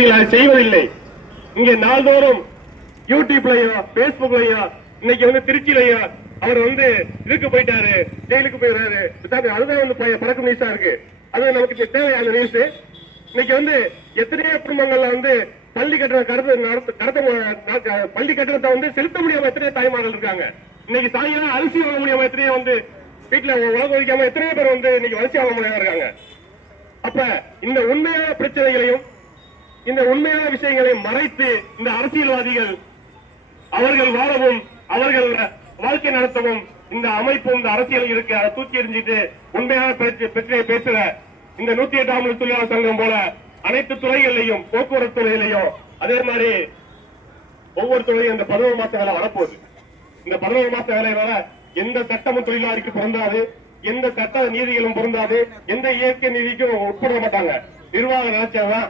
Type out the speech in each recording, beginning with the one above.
நீங்கள் அதை செய்வதில்லை. இங்கே நாள்தோறும் யூடியூப்லயோ பேஸ்புக்லயோ இன்னைக்கு வந்து திருச்சியிலயோ அவர் வந்து இதுக்கு போயிட்டாரு ஜெயிலுக்கு போயிடுறாரு அதுதான் வந்து பறக்கும் நியூஸா இருக்கு. அது நமக்கு தேவை அந்த நியூஸ் இன்னைக்கு வந்து எத்தனையோ குடும்பங்கள்ல வந்து பள்ளி கட்டணம் கடத்த நடத்த கடத்த பள்ளி கட்டணத்தை வந்து செலுத்த முடியாம எத்தனையோ தாய்மார்கள் இருக்காங்க. இன்னைக்கு சாயங்காலம் அரிசி வாங்க முடியாம எத்தனையோ வந்து வீட்டுல உலக வைக்காம எத்தனையோ பேர் வந்து இன்னைக்கு அரிசி வாங்க முடியாம இருக்காங்க. அப்ப இந்த உண்மையான பிரச்சனைகளையும் இந்த உண்மையான விஷயங்களை மறைத்து இந்த அரசியல்வாதிகள் அவர்கள் வாழவும் அவர்கள் வாழ்க்கை நடத்தவும் இந்த அமைப்பும் இந்த அரசியல் இருக்கு அதை தூக்கி எறிஞ்சிட்டு உண்மையான பிரச்சனையை பேசுற இந்த நூத்தி எட்டாம் தொழிலாளர் சங்கம் போல அனைத்து துறைகளிலையும் போக்குவரத்து துறையிலையும் அதே மாதிரி ஒவ்வொரு துறையும் இந்த பதினோரு மாச வேலை வரப்போகுது. இந்த பதினோரு மாச வேலை வர எந்த சட்டமும் தொழிலாளிக்கு பொருந்தாது எந்த சட்ட நீதிகளும் பொருந்தாது எந்த இயற்கை நீதிக்கும் உட்பட மாட்டாங்க. நிர்வாக நினைச்சாதான்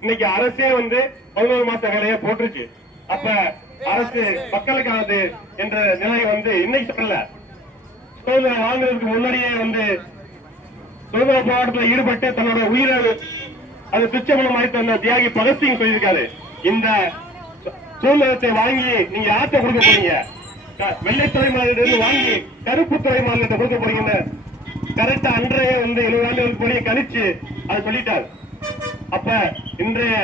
இன்னைக்கு அரசே வந்து பதினோரு மாச வேலையை போட்டுருச்சு. அப்ப அரசு மக்களுக்கானது என்ற நிலை வந்து இன்னைக்கு சொல்லல. சுதந்திரம் வாங்குறதுக்கு முன்னாடியே வந்து சுதந்திர போராட்டத்தில் ஈடுபட்டு தன்னோட உயிரை அது துச்சமனமாய் தந்த தியாகி பகத்சிங் சொல்லியிருக்காரு. இந்த சுதந்திரத்தை வாங்கி நீங்க யார்கிட்ட கொடுக்க போறீங்க? க- வெள்ளைத்துறை மாநிலத்திலிருந்து வாங்கி கருப்பு துறை மாநிலத்தை கொடுக்க போறீங்கன்னு கரெக்டா அன்றைய வந்து எழுபது ஆண்டுகளுக்கு போய் கணிச்சு அதை சொல்லிட்டாரு. அப்ப இன்றைய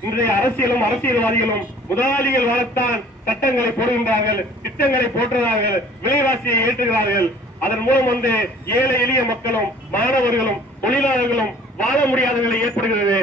இன்றைய அரசியலும் அரசியல்வாதிகளும் முதலாளிகள் வாழத்தான் சட்டங்களை போடுகின்றார்கள் திட்டங்களை போற்றுகிறார்கள் விலைவாசியை ஏற்றுகிறார்கள். அதன் மூலம் வந்து ஏழை எளிய மக்களும் மாணவர்களும் தொழிலாளர்களும் வாழ முடியாத நிலை ஏற்படுகிறது.